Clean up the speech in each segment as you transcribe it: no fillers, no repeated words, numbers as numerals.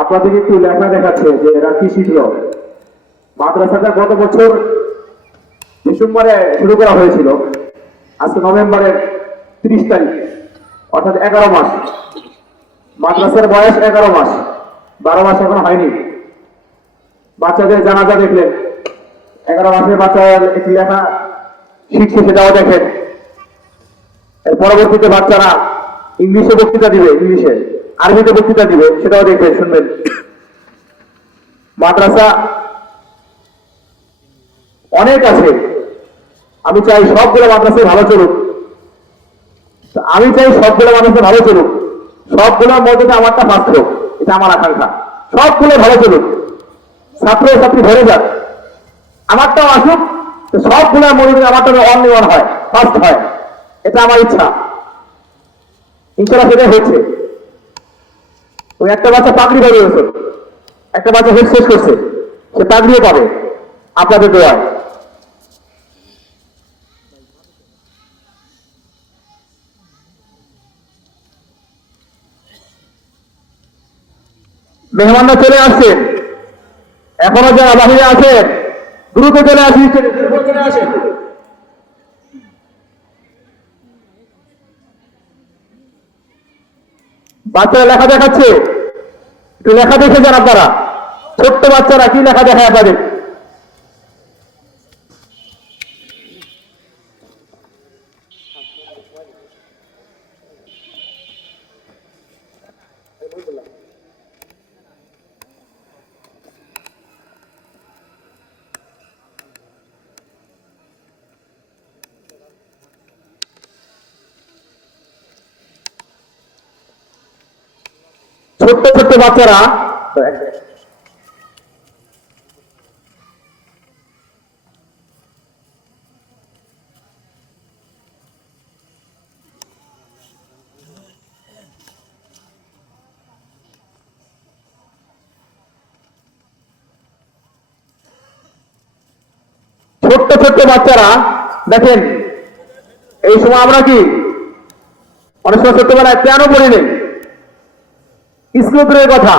আপনাদের একটু লেখা দেখাচ্ছে যে এরা কি শিখলো। মাদ্রাসাটা গত বছর ডিসেম্বরে শুরু করা হয়েছিল, আজকে নভেম্বরের 30 তারিখ, অর্থাৎ 11 মাস। মাদ্রাসার বয়স 11 মাস, 12 মাস এখন হয়নি। বাচ্চাদের জানাজা দেখলেন, 11 মাসের বাচ্চা একটি লেখা শিখছে, সেটাও দেখেন। এর পরবর্তীতে বাচ্চারা ইংলিশে বক্তৃতা দিবে, ইংলিশে আরবিতে বক্তৃতা দিবে, সেটাও দেখবেন, শুনবেন। মাদ্রাসা অনেক আছে, আমি চাই সবগুলো মাদ্রাসায় ভালো চলুক। আমি চাই সবগুলো মাদ্রাসায় ভালো চলুক, সবগুলোর মধ্যে আমারটা ফার্স্ট হোক, এটা আমার আকাঙ্ক্ষা। সবগুলো ভালো চলুক, ছাত্র ছাত্রী ধরে যাক, আমারটাও আসুক, সবগুলোর মধ্যে আমারটা অনলি ওয়ান হয়, ফার্স্ট হয়, এটা আমার ইচ্ছা। ইনশাআল্লাহ সেটাই হচ্ছে। ওই একটা বাচ্চা পাগড়ি পাবে, একটা বাচ্চা হেড শেষ করছে, সে পাগড়িও পাবে আপনাদের দোয়ায়। মেহমানরা চলে আসছেন, এখনো যারা বাহিরে আছেন দ্রুত চলে আসেন, চলে আসেন। বাচ্চারা লেখা দেখাচ্ছে, একটু লেখা দেখে যান আপনারা। ছোট্ট বাচ্চারা কি লেখা দেখায় আপনাদের? ছোট্ট ছোট্ট বাচ্চারা ছোট্ট ছোট্ট বাচ্চারা দেখেন, এই সময় আমরা কি অনেক সময় ছোট্টবেলায় কেন পড়ি নেই, স্কুলের কথা।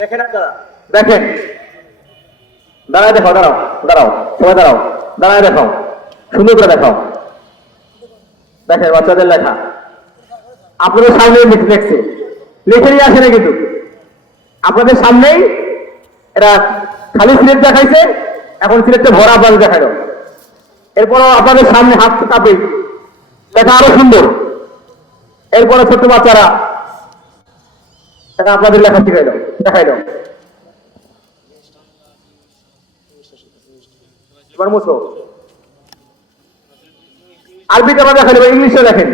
দেখেন আপনারা, দেখেন, দাঁড়ায় দেখাও, দাঁড়াও দাঁড়াও, সবাই দাঁড়াও, দাঁড়ায় দেখাও, সুন্দর করে দেখাও। দেখেন বাচ্চাদের লেখা আপনাদের সামনে লিখছে, লিখে নিয়ে আসে না কিন্তু, আপনাদের সামনেই এরা খালি সিলেট দেখাইছে, এখন সিলেটটা ভরা বাস দেখাইল। এরপরও আপনাদের সামনে হাত কাঁপে, লেখা আরো সুন্দর। এরপরে ছোট্ট বাচ্চারা আপনাদের লেখা শিখাইল, দেখাইল। এবার মুছো, আরবিটা আমরা দেখাই দেবো, ইংলিশে দেখেন,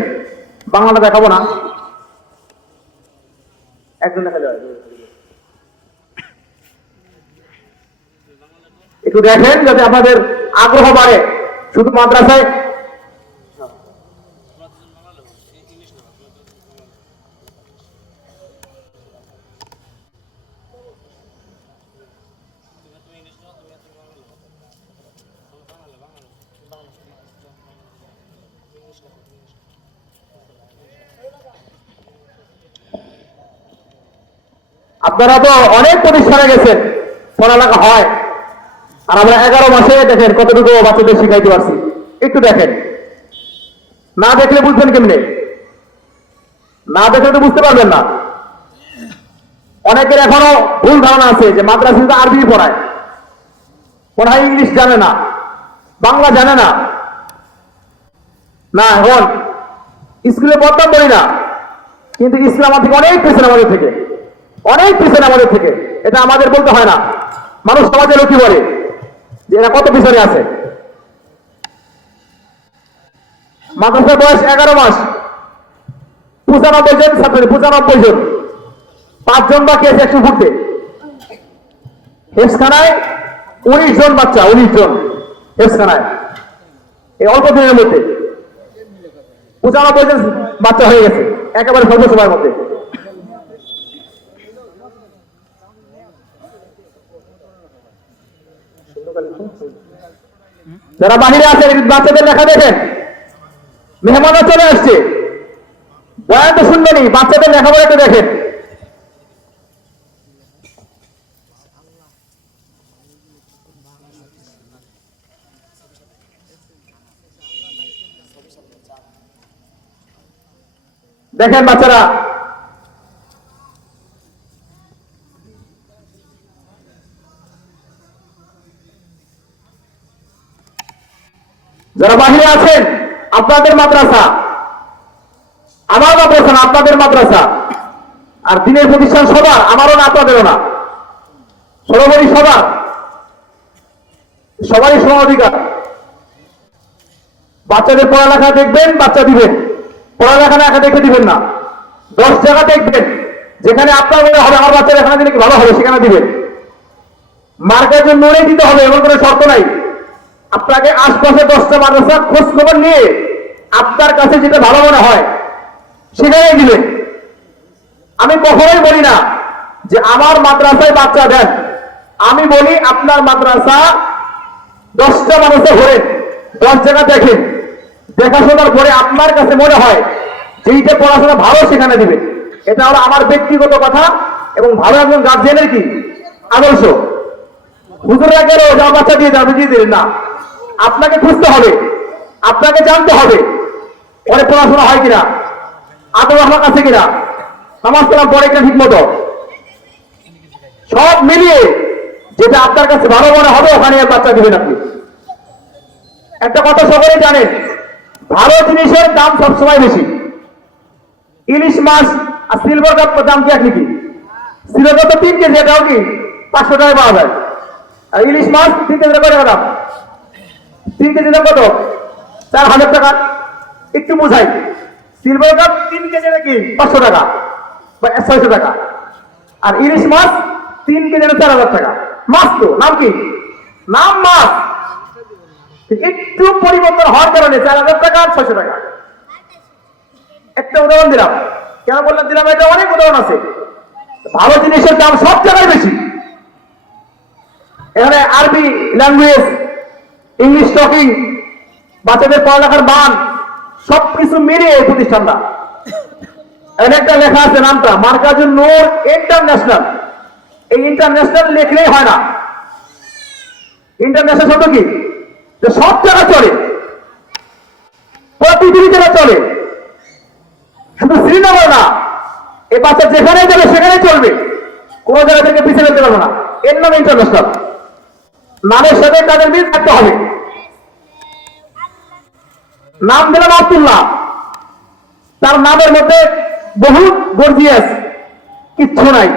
বাংলাটা দেখাবো না। একজন দেখা যাবে, একটু দেখেন যাতে আপনাদের আগ্রহ বাড়ে। শুধু মাদ্রাসায় আপনারা তো অনেক প্রতিষ্ঠানে গেছেন, পড়ালেখা হয়, আর আমরা 11 মাসে দেখেন কতটুকু বাচ্চাদের শিখাইতে পারছি। একটু দেখেন, না দেখলে বুঝবেন কেমনে, না দেখলে তো বুঝতে পারবেন না। অনেকের এখনো ভুল ধারণা আছে যে মাদ্রাসাতে আরবি পড়ায়, পড়ায় ইংলিশ জানে না, বাংলা জানে না। না, এখন স্কুলে পড়তাম বলি না, কিন্তু ইসলাম আমাদের থেকে অনেক পেছনে, আমাদের থেকে অনেক পিছনে, আমাদের থেকে। এটা আমাদের বলতে হয় না, মানুষ সমাজের লোক কি বলে যে এরা কত পিছনে আছে। মাদ্রাসার বয়স 11 মাস, 95 জন ছাত্র, 95 জন, 5 জন বাকি আছে 100 ফুটতে। হেফজখানায় 19 জন বাচ্চা, 19 জন হেফজখানায়। এই অল্প দিনের মধ্যে 95 জন বাচ্চা হয়ে গেছে একেবারে স্বল্প সময়ের মধ্যে। যারা বাহিরে আছে বাচ্চাদের লেখা দেখেন, মেহমানরা চলে আসছে, বয়ান তো শুনবেনি, বাচ্চাদের লেখাপড়া একটু দেখেন। দেখেন বাচ্চারা যারা বাহিরে আছেন, আপনাদের মাদ্রাসা, আমার মাদ্রাসা না, আপনাদের মাদ্রাসা। আর দিনের প্রতিষ্ঠান সবার, আমারও না আপনাদেরও না, সর্বোপরি সবার, সবারই সম অধিকার। বাচ্চাদের পড়ালেখা দেখবেন, বাচ্চা দিবেন, পড়ালেখা না দেখে দিবেন না। 10 জায়গা দেখবেন যেখানে আপনার মনে হবে আমার বাচ্চারা এখানে দিলে কি ভালো হবে, সেখানে দিবেন। মার্কের জন্য নড়ে দিতে হবে এমন কোনো শর্ত নাই। আপনাকে আশপাশে 10টা মাদ্রাসা খোঁজ খবর নিয়ে আপনার কাছে যেটা ভালো মনে হয় সেখানেই দিবেন। আমি কখনোই বলি না যে আমার মাদ্রাসায় বাচ্চা দেন, আমি বলি আপনার মাদ্রাসা 10টা মাদ্রাসা ঘুরে 10 জায়গা দেখেন, দেখাশোনার পরে আপনার কাছে মনে হয় যেইটা পড়াশোনা ভালো সেখানে দিবে। এটা হলো আমার ব্যক্তিগত কথা এবং ভালো একজন গার্জিয়ানের কি আদর্শ। হুজুররা গেল যা বাচ্চা দিয়ে যাবে, দিয়ে দিলেন না, আপনাকে খুঁজতে হবে, আপনাকে জানতে হবে পরে পড়াশোনা হয় কিনা, আদর আমার কাছে কিনা, নামাজ কালাম পড়ে কিনা ঠিক মতো, সব মিলিয়ে যেটা আপনার কাছে ভালো মনে হবে ওখানে বাচ্চা দিবেন আপনি। একটা কথা সকলেই জানেন, ভালো জিনিসের দাম সবসময় বেশি। ইলিশ মাছ আর সিলভার কাপ দাম কি এক নাকি? সিলভার কাপ তো 3 কেজি, এটাও কি 500 টাকায় পাওয়া যায়। আর ইলিশ মাছ 3 কেজি করে দাম, 3 কেজি দাম কত? 4000 টাকা। একটু বোঝাই, সিলভার কাপ 3 কেজি নাকি 500 টাকা বা 600 টাকা, আর ইলিশ মাছ 3 কেজি 4000 টাকা। মাছ তো নাম কি, নাম মাছ, একটু পরিবর্তন হওয়ার কারণে 4000 টাকা আর 600 টাকা। একটা উদাহরণ দিলাম, কেন বললাম দিলাম, এটা অনেক উদাহরণ আছে। ভালো জিনিসের দাম সব জায়গায় বেশি। এখানে আরবি ল্যাঙ্গুয়েজ, ইংলিশ টকিং, বাচ্চাদের পড়ালেখার মান সবকিছু মিলিয়ে এই প্রতিষ্ঠানটা। এখানে একটা লেখা আছে নামটা মার্কাজুন নূর ইন্টারন্যাশনাল। এই ইন্টারন্যাশনাল লিখলেই হয় না। ইন্টারন্যাশনাল শব্দ কি? সব জায়গায় চলে, পুরো পৃথিবী জায়গায় চলে, শুধু শ্রীনগর না। এই বাচ্চা যেখানে যাবে সেখানে চলবে, কোন জায়গা থেকে পিছিয়ে যেতে পারবে না। এর নাম ইন্টারন্যাশনাল। নামের সাথে তাদের মিল থাকতে হবে। নাম দিলাম আব্দুল্লাহ, তার নামের মধ্যে বহুত গর্জিয়াস কিচ্ছু নাই,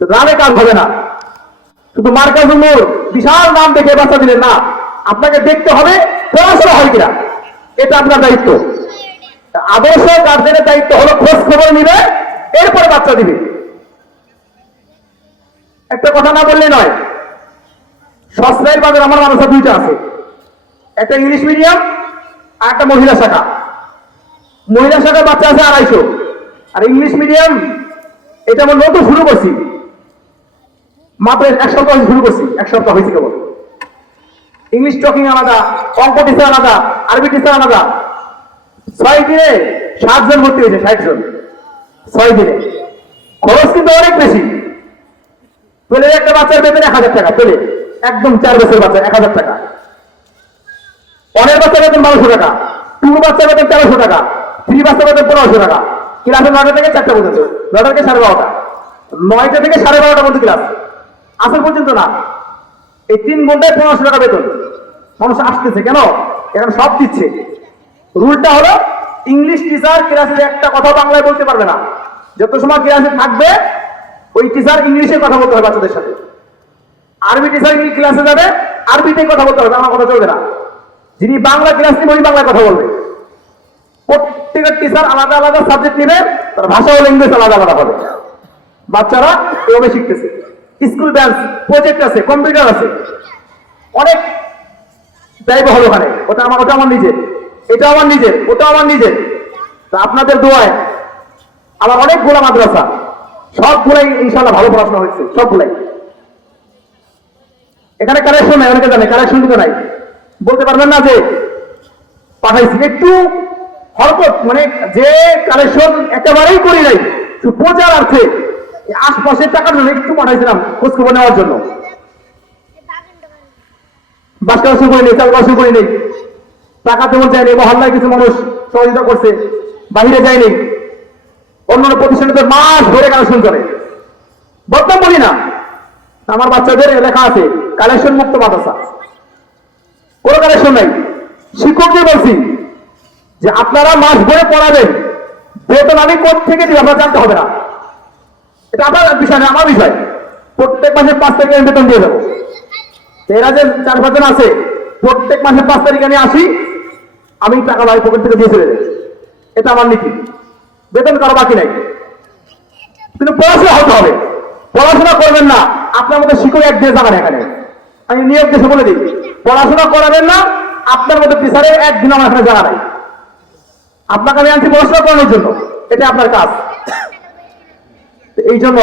নামে কাজ হবে না। শুধু মার্কাজুন নূর বিশাল নাম দেখে বাচ্চা দিলেন না, আপনাকে দেখতে হবে পড়াশোনা হয় কিনা, এটা আপনার দায়িত্ব। আদর্শ গার্জেনের দায়িত্ব হলো খোঁজ খবর নিবে, এরপরে বাচ্চা দিবে। একটা কথা না বললে নয়, সস্তায় বাজার আমার মাদ্রাসা 2টা আছে, একটা ইংলিশ মিডিয়াম আর একটা মহিলা শাখা। মহিলা শাখার বাচ্চা আছে 250, আর ইংলিশ মিডিয়াম এটা আমরা নতুন শুরু করছি, মাত্র 1 সপ্তাহ শুরু করছি, 1 সপ্তাহ হয়েছে কেবল। ইংলিশ টকিং আলাদা, অঙ্ক টিচার আলাদা, আরবি টিচার আলাদা। 6 দিনে 7 জন ভর্তি হয়েছে, 60 জন 6 দিনে। খরচ কিন্তু অনেক বেশি। পেলে একটা বাচ্চার বেতন 1000 টাকা, পেলে একদম 4 বছর বাচ্চা 1000 টাকা। অনেক বাচ্চার বেতন 1200 টাকা, 2 বাচ্চার বেতন 1300 টাকা, 3 বাচ্চার বেতন 1500 টাকা। ক্লাসে 9টা থেকে 4টা পর্যন্ত, 9টা থেকে 12:30, 9টা থেকে 12:30 পর্যন্ত ক্লাস, আসর পর্যন্ত না। এই 3 ঘন্টায় 1500 টাকা বেতন। মানুষ আসতেছে কেন? এখন সব দিচ্ছে। রুলটা হলো ইংলিশ টিচার ক্লাসে একটা কথা বাংলায় বলতে পারবে না, যত সময় ক্লাসে থাকবে ওই টিচার ইংলিশে কথা বলতে হবে বাচ্চাদের সাথে। আরবি টিচার ক্লাসে যাবে, আরবিতে কথা বলতে হবে, আমার কথা চলবে না। যিনি বাংলা ক্লাস নেবে ওই বাংলায় কথা বলবে। প্রত্যেকটা টিচার আলাদা আলাদা সাবজেক্ট নেবে, তার ভাষা ও ল্যাঙ্গুয়েজ আলাদা আলাদা হবে। বাচ্চারা এভাবে শিখতেছে। স্কুল ব্যান্স, প্রজেক্ট আছে, কম্পিউটার আছে, অনেক ব্যয়বহুল ওখানে, ওটা আমার নিজের, এটা আমার নিজের, ওটা আমার নিজের। তা আপনাদের দোয়ায় আমার অনেকগুলো মাদ্রাসা, সবগুলাই ইনশাআল্লাহ ভালো পড়াশোনা হয়েছে, সবগুলাই। এখানে কারেকশন নাই, অনেকে জানে কারেকশন দিতে নাই, বলতে পারবেন না যে পাঠাইছি। একটু হরকত মানে যে কালেকশন একেবারেই করি নাই, প্রচার অর্থে আশপাশের টাকার জন্য একটু পাঠাইছিলাম খোঁজ খবর নেওয়ার জন্য। বাস করা শুরু করি নেই, চাল করা শুরু করি নেই, টাকা তেমন চাইনি। মহল্লায় কিছু মানুষ সহযোগিতা করছে, বাহিরে যায়নি। অন্যান্য প্রতিষ্ঠানে তো মাস ধরে কালেকশন করে, বদনাম বলি না। আমার বাচ্চাদের লেখা আছে কালেকশন মুক্ত মাদ্রাসা, কোনো কালেকশন নাই। শিক্ষকদের বলছি যে আপনারা মাস ভরে পড়াবেন, বেতন আমি কোথা থেকে দিব আপনারা জানতে হবে না, এটা আপনার বিষয় না, আমার বিষয়। প্রত্যেক মাসে 5 তারিখে আমি বেতন দিয়ে দেবো। এরা যে 4-5 জন আছে, প্রত্যেক মাসে 5 তারিখে আমি আসি, আমি টাকা ভাই পকেট থেকে দিয়ে চলে যাই। এটা আমার নীতি, বেতন কারো বাকি নাই। কিন্তু পড়াশোনা হতে হবে, পড়াশোনা করবেন না আপনার মতো শিক্ষক একদিনে যাবেন। এখানে আমি নিয়োগ দেশে বলে দিই, পড়াশোনা করাবেন না আপনার মতো টিচারের একদিন আমার এখানে জায়গা নাই। আপনাকে আমি আনছি পড়াশোনা করানোর জন্য, এটা আপনার কাজ। এই জন্য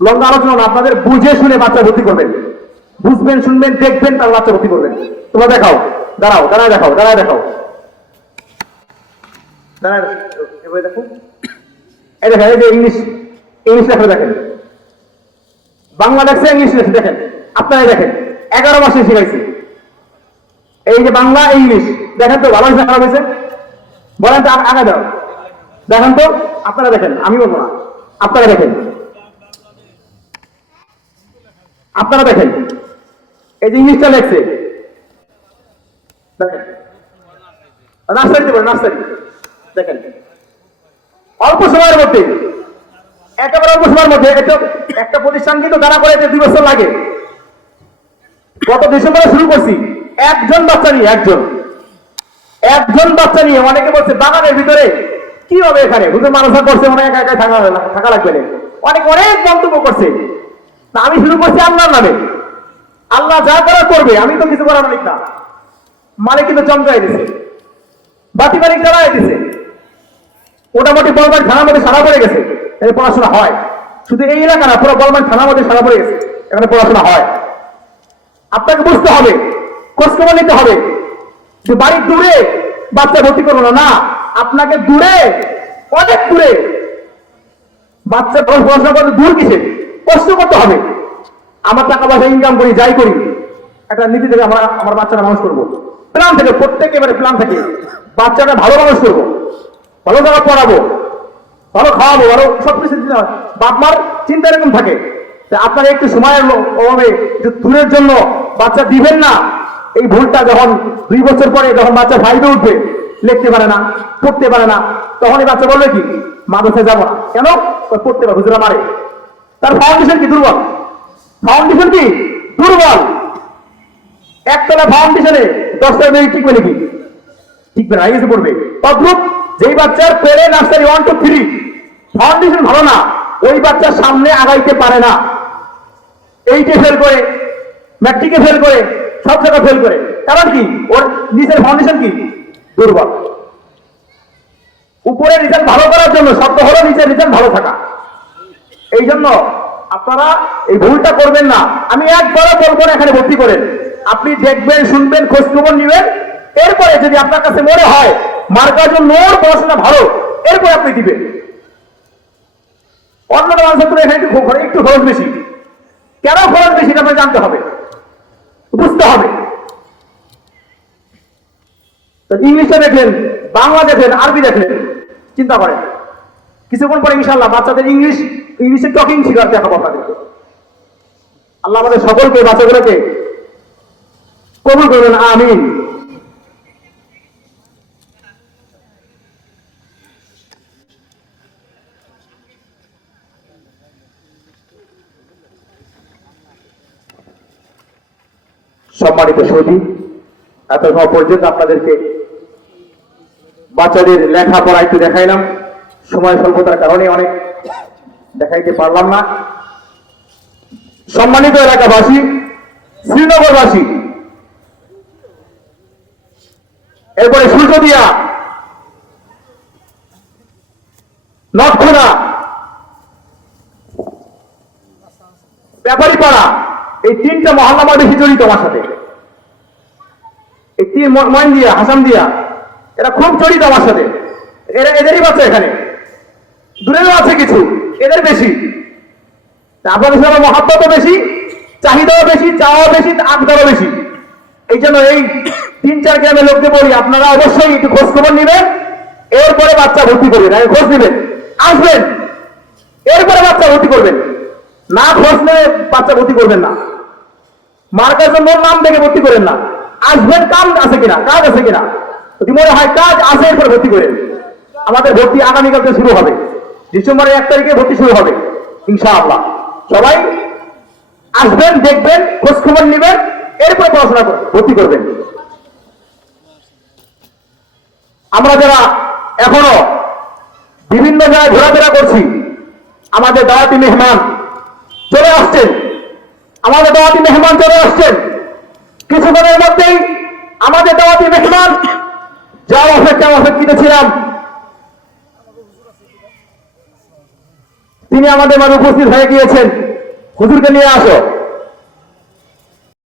লম্বা আলোচনা না, আপনাদের বুঝে শুনে বাচ্চা ভর্তি করবেন, বুঝবেন, শুনবেন, দেখবেন, তার বাচ্চা ভর্তি করবেন। তোমরা দেখাও, দাঁড়াও, দাঁড়ায় দেখাও, দাঁড়ায় দেখাও, দাঁড়ায় দেখো। এই দেখেন, এই যে ইংলিশ লেখা দেখেন, বাংলা লেখছে, ইংলিশ লেখছে দেখেন। আপনারা দেখেন 11 মাসে শিখাইছি এই যে বাংলা ইংলিশ। দেখেন তো ভালো হয়েছে খারাপ হয়েছে? বলেন তো, আগে দাও, দেখেন তো। আপনারা দেখেন, আমি বলবো না, আপনারা দেখেন, আপনারা দেখেন। এই যে ইংলিশটা লেখছে দেখেন, নার্সারিতে বলেন, নার্সারি দেখেন। অল্প সময়ের মধ্যে, একেবারে অল্প সময়ের মধ্যে একটা প্রতিষ্ঠান কিন্তু দাঁড়া করে 2 বছর লাগে। গত ডিসেম্বরে শুরু করছি, একজন বাচ্চা নিয়ে। অনেকে বলছে বাগানের ভিতরে কি হবে, এখানে হুজুর মাদ্রাসা করছে, অনেক একা একা থাকা লাগবে না, অনেক মন্তব্য করছে। তা আমি শুরু করছি আল্লাহর নামে, আল্লাহ যা করা করবে, আমি তো কিছু করার মালিক না। মালিক কিন্তু চমকাই দিছে, বাতি মালিক জ্বালাই দিছে। মোটামুটি বলবান থানার মধ্যে সারা পড়ে গেছে, এখানে পড়াশোনা হয়। শুধু এই এলাকা না, পুরো বলবান থানার মধ্যে সারা পড়ে গেছে, এখানে পড়াশোনা হয়। আপনাকে বুঝতে হবে, খোঁজখবর নিতে হবে যে বাড়ির দূরে বাচ্চা ভর্তি করবো না, আপনাকে দূরে, অনেক দূরে বাচ্চা পড়াশোনা করতে, দূর কিসে, কষ্ট করতে হবে। আমার টাকা পয়সা ইনকাম করি, যাই করি, একটা নীতি থেকে আমার বাচ্চাটা মানুষ করবো, প্ল্যান থেকে, প্রত্যেক এবারে প্ল্যান থেকে বাচ্চাটা ভালো মানুষ করবো, ভালো জায়গা পড়াবো, ভালো খাওয়াবো, ভালো সবকিছু। বাপ মার চিন্তা এরকম থাকে। আপনার একটু সময়ের অভাবে দূরের জন্য বাচ্চা দিবেন না। এই ভুলটা যখন 2 বছর পরে, যখন বাচ্চা 5-এ উঠবে, লিখতে পারে না, পড়তে পারে না, তখন এই বাচ্চা বলবে কি মাদ্রাসায় যাবো না। কেন? পড়তে পারে, হুজুরা মারে। তার ফাউন্ডেশন কি দুর্বল, একতলা ফাউন্ডেশনে 10টা মেয়ে টিকবে নাকি? টিকবে না, কিছু পড়বে। তদ্রুপ যেই বাচ্চার পেরে নার্সারি 1 to 3 ফাউন্ডেশন ভালো না, ওই বাচ্চার সামনে আগাইতে পারে না। 8-এ ফেল করে, ম্যাট্রিকে ফেল করে, সব জায়গায় ফেল করে। কারণ কি? ওর নিচের ফাউন্ডেশন কি দুর্বল। উপরে রেজাল্ট ভালো করার জন্য শব্দ হলো নিচের রেজাল্ট ভালো থাকা। এই জন্য আপনারা এই ভুলটা করবেন না। আমি একবারও বলবো না এখানে ভর্তি করেন, আপনি দেখবেন, শুনবেন, খোঁজ খবর নিবেন। এরপরে যদি আপনার কাছে মনে হয় মার্কার জন্য পড়াশোনা ভালো, এরপরে আপনি দিবেন। অন্যান্য মানুষের তুলনায় এখানে একটু খরচ বেশি। কেন খরচ বেশি আপনাকে জানতে হবে, বুঝতে হবে। ইংলিশটা দেখলেন, বাংলা দেখলেন, আরবি দেখলেন, চিন্তা করেন কিছুক্ষণ পরে ইনশাআল্লাহ বাচ্চাদের ইংলিশে টকিং শিখার দেখাবো আপনাদেরকে। আল্লাহ আমাদের সকলকে, বাচ্চাগুলোকে কবুল করবেন, আমিন। সম্মানিত সৌদি, এতক্ষণ পর্যন্ত আপনাদেরকে বাচ্চাদের লেখাপড়া একটু দেখাইলাম, সময় স্বল্পতার কারণে অনেক দেখাইতে পারলাম না। সম্মানিত এলাকাবাসী, শ্রীনগরবাসী, এরপরে সূর্যদিয়া, নটখোনা, ব্যাপারীপাড়া, এই তিনটা মহল্লা আমার বেশি জড়িত আমার সাথে। এই তিন ময়নদিয়া, হাসামদিয়া, এরা খুব জড়িত আমার সাথে। এদেরই বাচ্চা এখানে, দূরেও আছে কিছু, এদের বেশি। আপনাদের সাথে মহাব্বতও বেশি, চাহিদাও বেশি, চাওয়াও বেশি, আবদারও বেশি। এই জন্য এই 3-4 গ্রামের লোককে বলি, আপনারা অবশ্যই একটু খোঁজ খবর নেবেন, এরপরে বাচ্চা ভর্তি করবেন। আগে খোঁজ নেবেন, আসবেন, এরপরে বাচ্চা ভর্তি করবেন। না খোঁজ নিয়ে বাচ্চা ভর্তি করবেন না। মার কাছে নাম দেখে ভর্তি করেন না। আসবেন, কাজ আছে কিনা, কাজ আছে কিনা, যদি মনে হয় কাজ আছে এরপরে ভর্তি করেন। আমাদের ভর্তি আগামীকাল থেকে শুরু হবে, ডিসেম্বরের 1 তারিখে ভর্তি শুরু হবে ইনশাআল্লাহ। সবাই আসবেন, দেখবেন, খোঁজ খবর নেবেন, এরপরে পড়াশোনা ভর্তি করবেন। আমরা যারা এখনো বিভিন্ন জায়গায় ঘোরাফেরা করছি, আমাদের দাওয়াতি মেহমান চলে আসছেন, আমাদের দাওয়াতি মেহমান চলে আসছেন। কিছুক্ষণের মধ্যেই আমাদের দাওয়াতি মেহমান যার অপেক্ষিত ছিলাম, তিনি আমাদের মাঝে উপস্থিত হয়ে গিয়েছেন। হুজুরকে নিয়ে আসো।